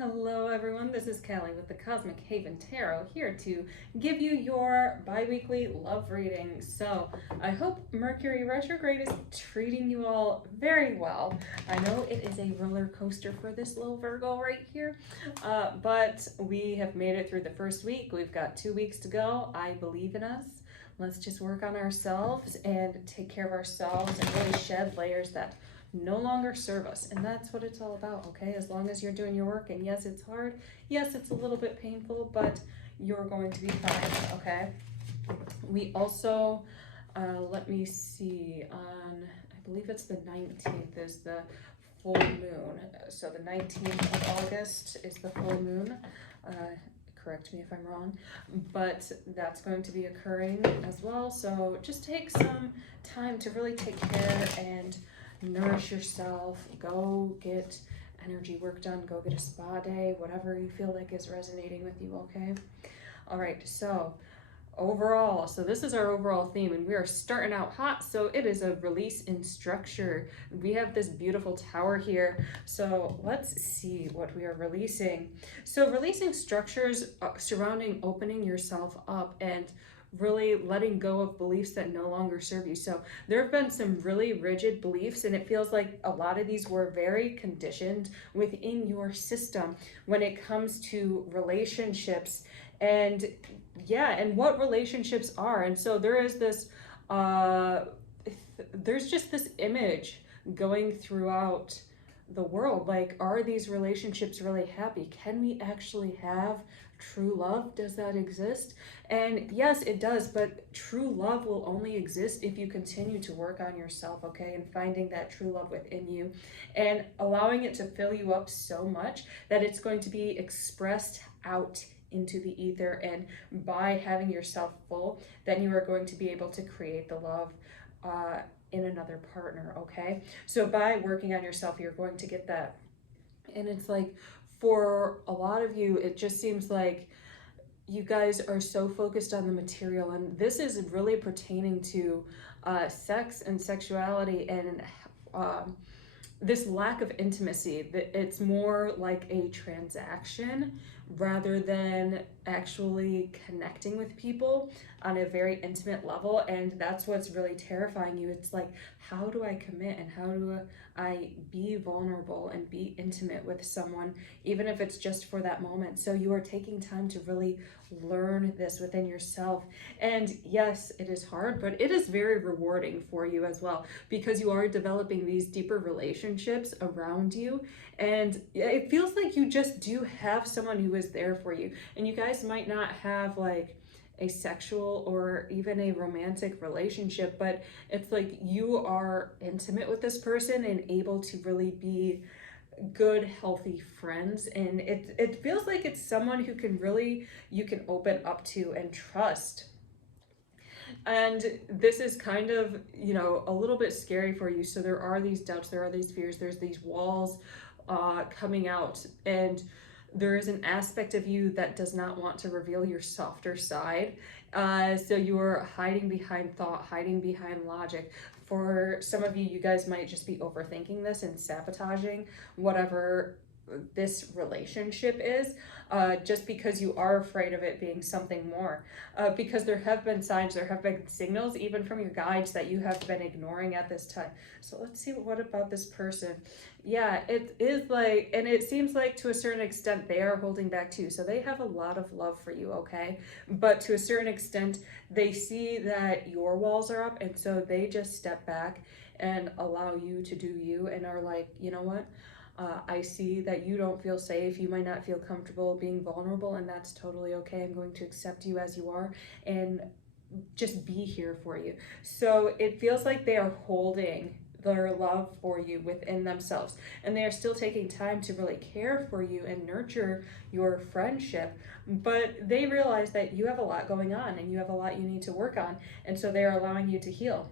Hello everyone, this is Callie with the Cosmic Haven Tarot here to give you your bi-weekly love reading. So I hope Mercury retrograde is treating you all very well. I know it is a roller coaster for this little Virgo right here, but we have made it through the first week. We've got 2 weeks to go. I believe in us. Let's just work on ourselves and take care of ourselves and really shed layers that no longer serve us. And that's what it's all about, okay? As long as you're doing your work, and yes, it's hard, yes, it's a little bit painful, but you're going to be fine, okay? We also, let me see, on, I believe it's the 19th is the full moon. So the 19th of August is the full moon. Correct me if I'm wrong, but that's going to be occurring as well. So just take some time to really take care and nourish yourself. Go get energy work done. Go get a spa day, whatever you feel like is resonating with you, okay? All right, so overall, so this is our overall theme, and we are starting out hot. So it is a release in structure. We have this beautiful tower here, so let's see what we are releasing. So releasing structures surrounding opening yourself up and really letting go of beliefs that no longer serve you. So there have been some really rigid beliefs, and it feels like a lot of these were very conditioned within your system when it comes to relationships and and what relationships are. And so there is this there's just this image going throughout the world, like, are these relationships really happy? Can we actually have true love? Does that exist? And yes, it does, but true love will only exist if you continue to work on yourself, okay, and finding that true love within you and allowing it to fill you up so much that it's going to be expressed out into the ether. And by having yourself full, then you are going to be able to create the love in another partner, okay? So by working on yourself, you're going to get that. And it's like, for a lot of you, it just seems like you guys are so focused on the material, and this is really pertaining to sex and sexuality and this lack of intimacy. That it's more like a transaction rather than actually connecting with people on a very intimate level. And that's what's really terrifying you. It's like, how do I commit, and how do I be vulnerable and be intimate with someone, even if it's just for that moment? So you are taking time to really learn this within yourself. And yes, it is hard, but it is very rewarding for you as well, because you are developing these deeper relationships around you. And it feels like you just do have someone who is there for you. And you guys might not have like a sexual or even a romantic relationship, but it's like you are intimate with this person and able to really be good, healthy friends. And it feels like it's someone who can really, you can open up to and trust. And this is kind of, a little bit scary for you. So there are these doubts, there are these fears, there's these walls coming out, and there is an aspect of you that does not want to reveal your softer side. So you're hiding behind thought, hiding behind logic. For some of you, you guys might just be overthinking this and sabotaging whatever this relationship is, just because you are afraid of it being something more. Because there have been signs, there have been signals, even from your guides, that you have been ignoring at this time. So let's see, what about this person? Yeah, it is like, and it seems like to a certain extent they are holding back too. So they have a lot of love for you, okay? But to a certain extent, they see that your walls are up, and so they just step back and allow you to do you, and are like, you know what? I see that you don't feel safe. You might not feel comfortable being vulnerable, and that's totally okay. I'm going to accept you as you are and just be here for you. So it feels like they are holding their love for you within themselves, and they are still taking time to really care for you and nurture your friendship. But they realize that you have a lot going on and you have a lot you need to work on, and so they are allowing you to heal.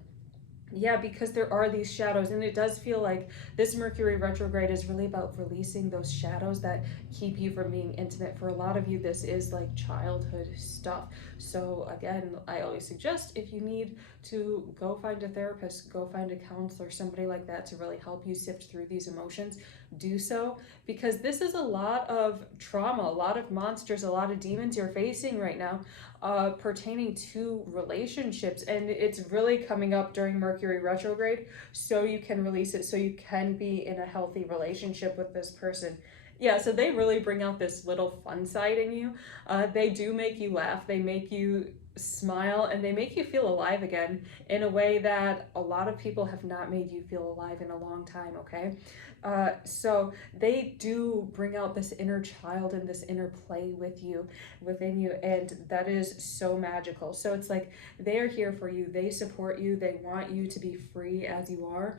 Yeah, because there are these shadows, and it does feel like this Mercury retrograde is really about releasing those shadows that keep you from being intimate. For a lot of you, this is like childhood stuff. So again, I always suggest, if you need to, go find a therapist, go find a counselor, somebody like that to really help you sift through these emotions. do so, because this is a lot of trauma, a lot of monsters, a lot of demons you're facing right now, pertaining to relationships. And it's really coming up during Mercury retrograde, so you can release it, so you can be in a healthy relationship with this person. Yeah, so they really bring out this little fun side in you. They do make you laugh, they make you smile, and they make you feel alive again in a way that a lot of people have not made you feel alive in a long time, okay? So they do bring out this inner child and this inner play with you, within you, and that is so magical. So it's like they are here for you, they support you, they want you to be free as you are,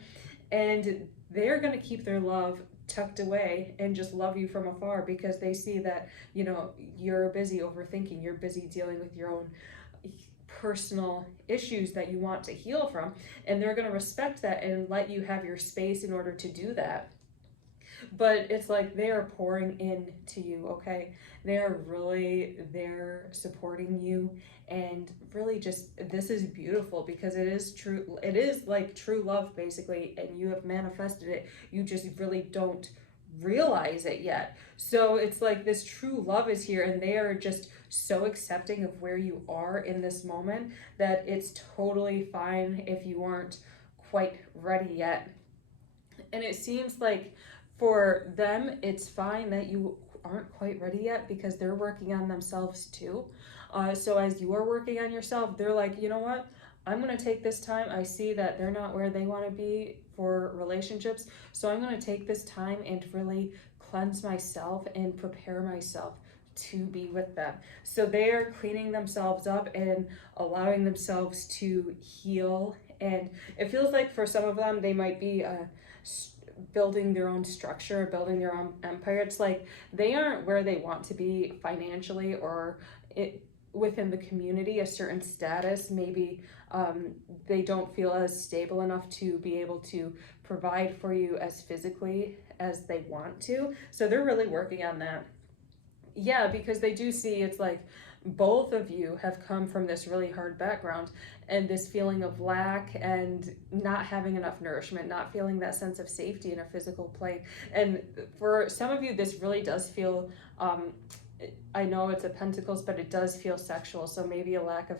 and they're going to keep their love tucked away and just love you from afar, because they see that, you know, you're busy overthinking, you're busy dealing with your own personal issues that you want to heal from, and they're going to respect that and let you have your space in order to do that. But it's like they are pouring in to you, okay? They're really there supporting you, and really just, this is beautiful, because it is true, it is like true love basically, and you have manifested it, you just really don't realize it yet. So it's like this true love is here, and they are just so accepting of where you are in this moment, that it's totally fine if you aren't quite ready yet. And it seems like for them, it's fine that you aren't quite ready yet, because they're working on themselves too. So as you are working on yourself, they're like, you know what? I'm going to take this time. I see that they're not where they want to be for relationships. So I'm going to take this time and really cleanse myself and prepare myself to be with them. So they're cleaning themselves up and allowing themselves to heal. And it feels like for some of them, they might be building their own structure, building their own empire. It's like they aren't where they want to be financially, or within the community, a certain status. Maybe they don't feel as stable enough to be able to provide for you as physically as they want to. So they're really working on that. Yeah, because they do see, it's like both of you have come from this really hard background, and this feeling of lack and not having enough nourishment, not feeling that sense of safety in a physical plane. And for some of you, this really does feel, I know it's a pentacles, but it does feel sexual. So maybe a lack of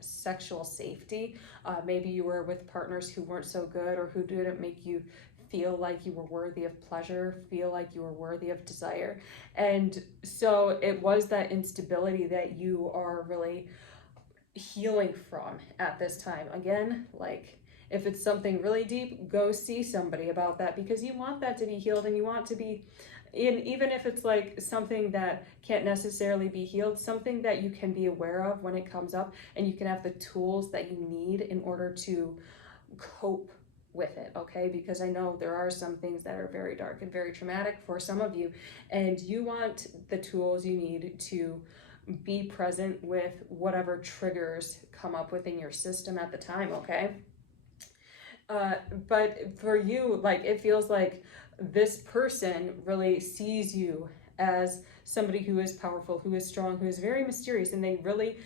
sexual safety. Maybe you were with partners who weren't so good, or who didn't make you feel like you were worthy of pleasure, feel like you were worthy of desire. And so it was that instability that you are really healing from at this time. Again, like if it's something really deep, go see somebody about that, because you want that to be healed, and you want to be in, even if it's like something that can't necessarily be healed, something that you can be aware of when it comes up, and you can have the tools that you need in order to cope with it, okay? Because I know there are some things that are very dark and very traumatic for some of you, and you want the tools you need to be present with whatever triggers come up within your system at the time, okay? But for you, like, it feels like this person really sees you as somebody who is powerful, who is strong, who is very mysterious, and they really,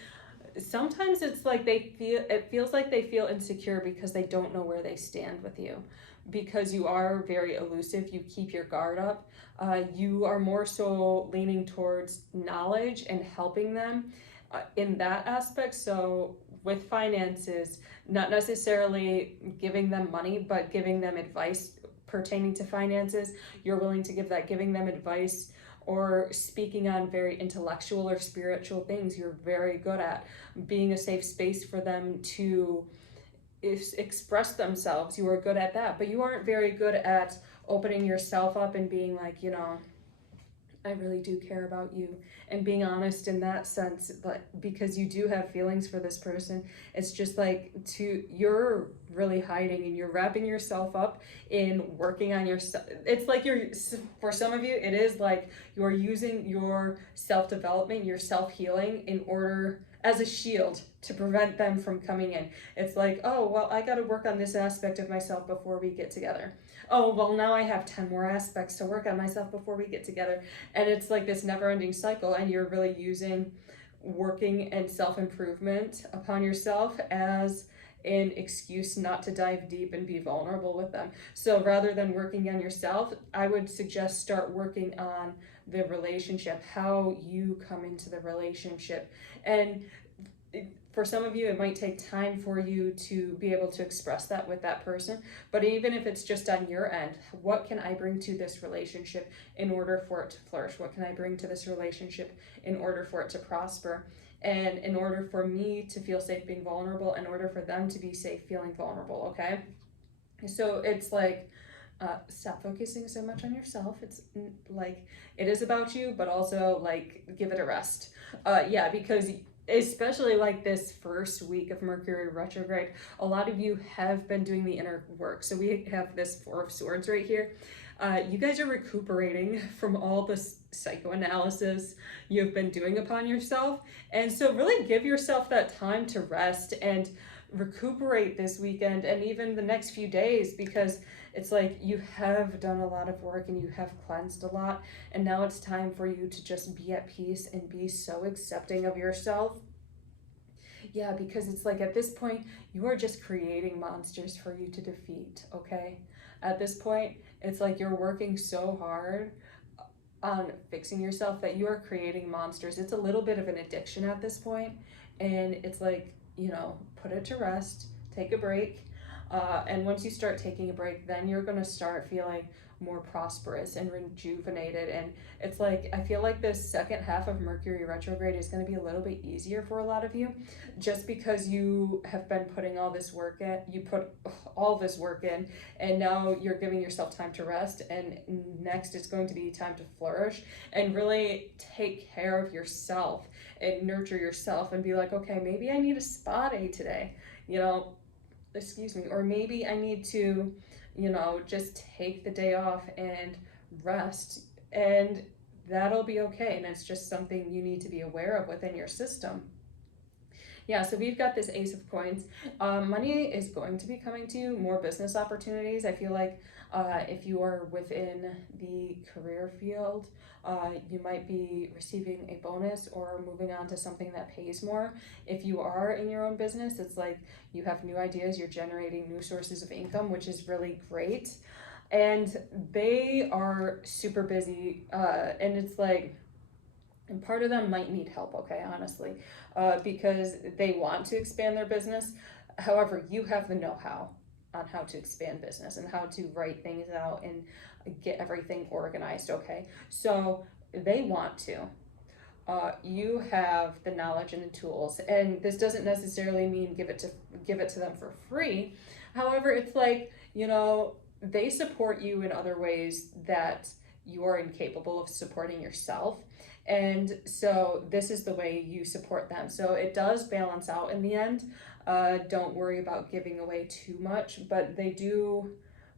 sometimes it's like it feels like they feel insecure because they don't know where they stand with you, because you are very elusive, you keep your guard up, you are more so leaning towards knowledge and helping them in that aspect. So with finances, not necessarily giving them money, but giving them advice pertaining to finances. You're willing to give that, giving them advice, or speaking on very intellectual or spiritual things. You're very good at being a safe space for them to express themselves. You are good at that, but you aren't very good at opening yourself up and being like, you know, I really do care about you, and being honest in that sense. But because you do have feelings for this person, it's just like, you're really hiding, and you're wrapping yourself up in working on yourself. It's like for some of you, it is like you're using your self-development, your self-healing, in order, as a shield, to prevent them from coming in. It's like, oh, well, I got to work on this aspect of myself before we get together. Oh, well, now I have 10 more aspects to work on myself before we get together. And it's like this never-ending cycle, and you're really using working and self-improvement upon yourself as an excuse not to dive deep and be vulnerable with them. So rather than working on yourself, I would suggest start working on the relationship, how you come into the relationship. And for some of you, it might take time for you to be able to express that with that person. But even if it's just on your end, what can I bring to this relationship in order for it to flourish? What can I bring to this relationship in order for it to prosper? And in order for me to feel safe being vulnerable, in order for them to be safe feeling vulnerable, okay? So it's like, stop focusing so much on yourself. It's like, it is about you, but also like, give it a rest. Yeah, because especially like this first week of Mercury retrograde, a lot of you have been doing the inner work. So we have this Four of Swords right here. You guys are recuperating from all this psychoanalysis you've been doing upon yourself. And so really give yourself that time to rest and recuperate this weekend and even the next few days, because it's like you have done a lot of work and you have cleansed a lot, and now it's time for you to just be at peace and be so accepting of yourself. Yeah, because it's like at this point you are just creating monsters for you to defeat, okay? At this point it's like you're working so hard on fixing yourself that you are creating monsters. It's a little bit of an addiction at this point, and it's like, put it to rest, take a break. And once you start taking a break, then you're going to start feeling more prosperous and rejuvenated. And it's like, I feel like this second half of Mercury retrograde is going to be a little bit easier for a lot of you, just because you have been putting all this work in. You put all this work in, and now you're giving yourself time to rest. And next it's going to be time to flourish and really take care of yourself and nurture yourself and be like, okay, maybe I need a spa day today, excuse me, or maybe I need to, just take the day off and rest, and that'll be okay. And it's just something you need to be aware of within your system. Yeah, so we've got this Ace of Coins. Money is going to be coming to you, more business opportunities. I feel like if you are within the career field, you might be receiving a bonus or moving on to something that pays more. If you are in your own business, it's like you have new ideas, you're generating new sources of income, which is really great. And they are super busy, and it's like, and part of them might need help, okay, honestly, because they want to expand their business. However, you have the know-how on how to expand business and how to write things out and get everything organized, okay? So they want to. You have the knowledge and the tools, and this doesn't necessarily mean give it to them for free. However, it's like, they support you in other ways that you are incapable of supporting yourself. And so this is the way you support them. So it does balance out in the end. Don't worry about giving away too much, but they do,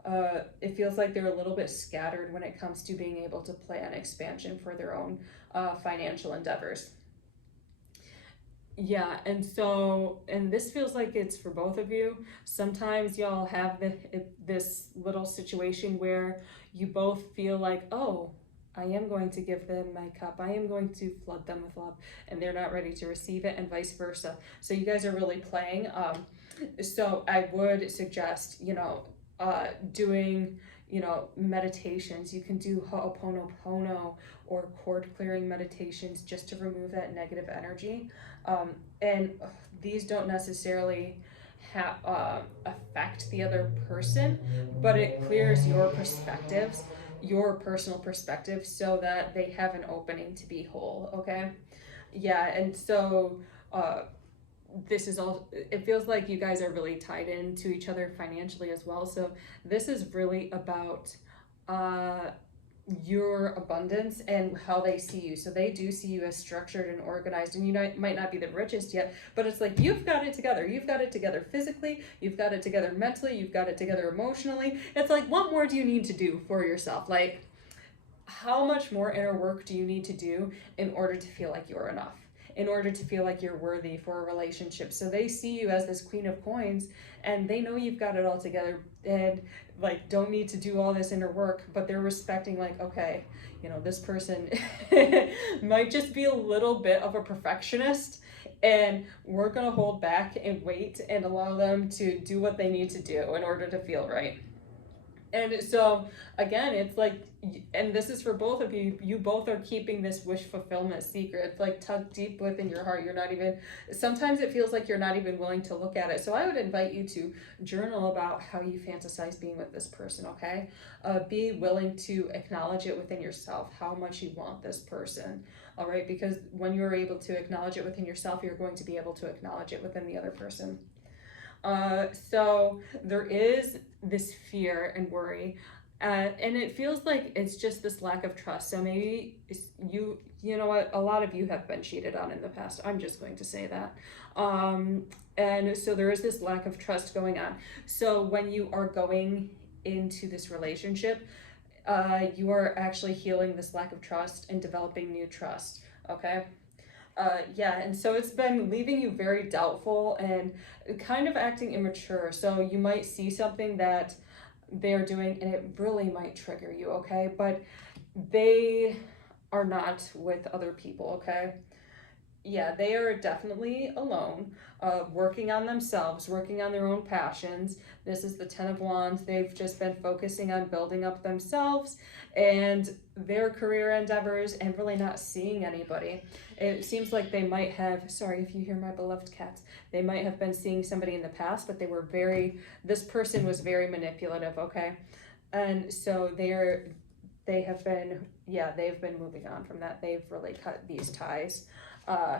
it feels like they're a little bit scattered when it comes to being able to plan expansion for their own financial endeavors. Yeah, and this feels like it's for both of you. Sometimes y'all have this little situation where you both feel like, oh, I am going to give them my cup. I am going to flood them with love, and they're not ready to receive it, and vice versa. So you guys are really playing. So I would suggest, doing, meditations. You can do Ho'oponopono or cord clearing meditations just to remove that negative energy. And these don't necessarily affect the other person, but it clears your perspectives, your personal perspective, so that they have an opening to be whole, okay? Yeah, and so this is all, it feels like you guys are really tied into each other financially as well. So this is really about your abundance and how they see you. So they do see you as structured and organized, and might not be the richest yet, but it's like you've got it together. You've got it together physically, you've got it together mentally, you've got it together emotionally. It's like, what more do you need to do for yourself? Like, how much more inner work do you need to do in order to feel like you're enough? In order to feel like you're worthy for a relationship. So they see you as this Queen of Coins, and they know you've got it all together, and like don't need to do all this inner work, but they're respecting, like, okay, this person might just be a little bit of a perfectionist, And we're going to hold back and wait and allow them to do what they need to do in order to feel right. And so, again, it's like, and this is for both of you, you both are keeping this wish fulfillment secret. It's like tucked deep within your heart. You're not even, sometimes it feels like you're not even willing to look at it. So I would invite you to journal about how you fantasize being with this person, okay? Be willing to acknowledge it within yourself, how much you want this person, all right? Because when you're able to acknowledge it within yourself, you're going to be able to acknowledge it within the other person. So there is this fear and worry, and it feels like it's just this lack of trust. So maybe you know what, a lot of you have been cheated on in the past. I'm just going to say that. Um, and so there is this lack of trust going on. So when you are going into this relationship, you are actually healing this lack of trust and developing new trust. Okay. Yeah, and so it's been leaving you very doubtful and kind of acting immature. So you might see something that they're doing and it really might trigger you, okay? But they are not with other people, okay? Yeah, they are definitely alone, working on themselves, working on their own passions. This is the Ten of Wands. They've just been focusing on building up themselves and their career endeavors and really not seeing anybody. It seems like they might have, sorry if you hear my beloved cats, they might have been seeing somebody in the past, but this person was very manipulative, okay? And so they have been, yeah, they've been moving on from that. They've really cut these ties. Uh,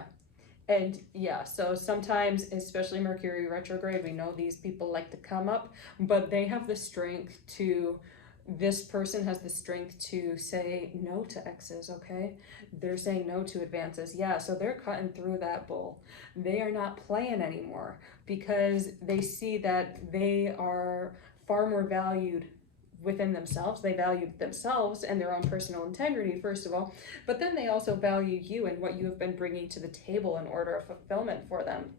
and yeah, so sometimes, especially Mercury retrograde, we know these people like to come up, but they have the strength to, this person has the strength to say no to exes, okay? They're saying no to advances. Yeah, so they're cutting through that bull. They are not playing anymore because they see that they are far more valued within themselves. They value themselves and their own personal integrity, first of all, but then they also value you and what you have been bringing to the table in order of fulfillment for them.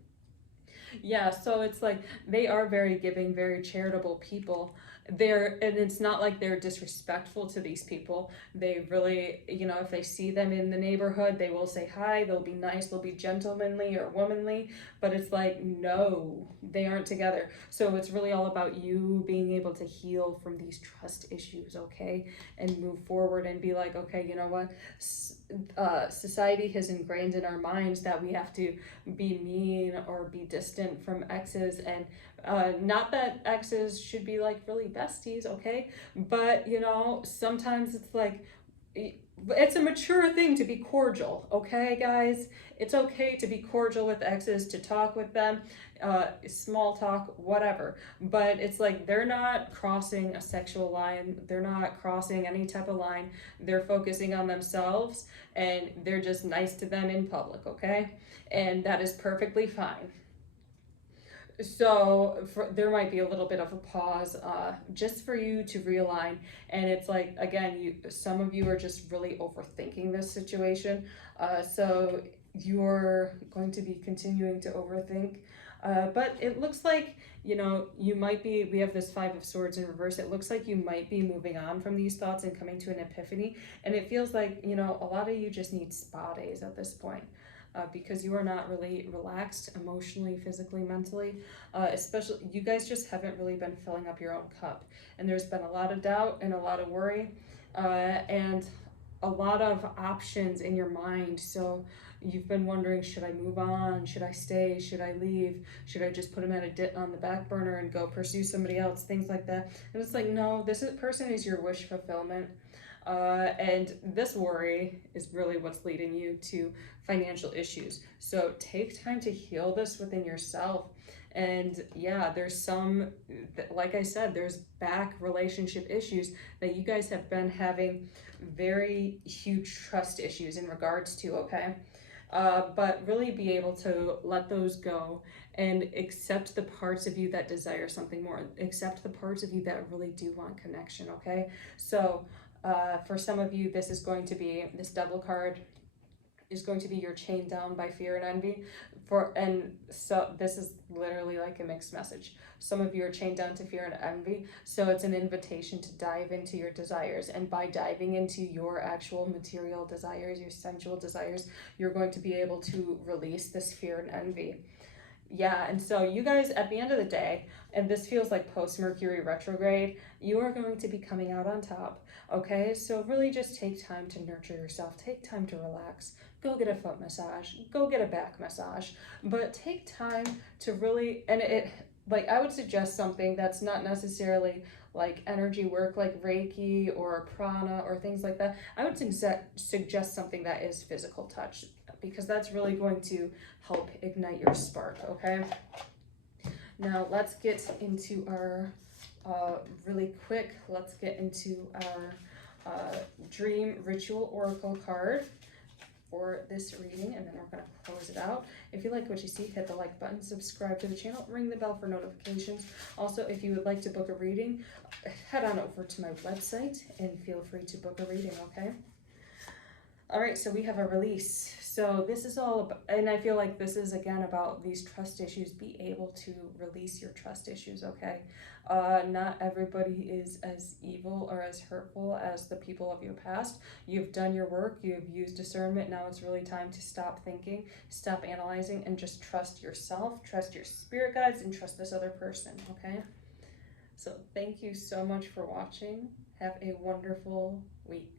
Yeah, so it's like they are very giving, very charitable people. And it's not like they're disrespectful to these people. They really, if they see them in the neighborhood, they will say hi, they'll be nice, they'll be gentlemanly or womanly, but it's like, no, they aren't together. So it's really all about you being able to heal from these trust issues, okay? And move forward and be like, okay, you know what? Society has ingrained in our minds that we have to be mean or be distant from exes, and not that exes should be like really besties, okay? But sometimes it's like it's a mature thing to be cordial, okay, guys? It's okay to be cordial with exes, to talk with them, small talk, whatever. But it's like they're not crossing a sexual line, they're not crossing any type of line. They're focusing on themselves and they're just nice to them in public, okay? And that is perfectly fine. So there might be a little bit of a pause, just for you to realign. And it's like, again, some of you are just really overthinking this situation. So you're going to be continuing to overthink. But it looks like, you might be, we have this Five of Swords in reverse. It looks like you might be moving on from these thoughts and coming to an epiphany. And it feels like, a lot of you just need spa days at this point. Because you are not really relaxed emotionally, physically, mentally. Especially, you guys just haven't really been filling up your own cup. And there's been a lot of doubt and a lot of worry, and a lot of options in your mind. So you've been wondering, should I move on? Should I stay? Should I leave? Should I just put him on the back burner and go pursue somebody else? Things like that. And it's like, no, person is your wish fulfillment. And this worry is really what's leading you to financial issues. So take time to heal this within yourself. And yeah, there's some, like I said, there's back relationship issues that you guys have been having very huge trust issues in regards to, okay? But really be able to let those go and accept the parts of you that desire something more. Accept the parts of you that really do want connection, okay? So for some of you, this is going to be this Devil card. is going to be you're chained down by fear and envy. And so this is literally like a mixed message. Some of you are chained down to fear and envy, so it's an invitation to dive into your desires. And by diving into your actual material desires, your sensual desires, you're going to be able to release this fear and envy. Yeah, and so you guys, at the end of the day, and this feels like post Mercury retrograde, you are going to be coming out on top. Okay, so really just take time to nurture yourself, take time to relax, go get a foot massage, go get a back massage, but take time to really, and it, like, I would suggest something that's not necessarily like energy work like Reiki or prana or things like that. I would suggest something that is physical touch, because that's really going to help ignite your spark. Okay, now let's get into our really quick, let's get into our dream ritual oracle card for this reading, and then we're going to close it out. If you like what you see, hit the like button, subscribe to the channel, ring the bell for notifications. Also, if you would like to book a reading, head on over to my website and feel free to book a reading. Okay, all right, so we have a release. So this is all about, and I feel like this is again about these trust issues. Be able to release your trust issues, okay? Not everybody is as evil or as hurtful as the people of your past. You've done your work, you've used discernment. Now it's really time to stop thinking, stop analyzing, and just trust yourself, trust your spirit guides, and trust this other person, okay? So thank you so much for watching. Have a wonderful week.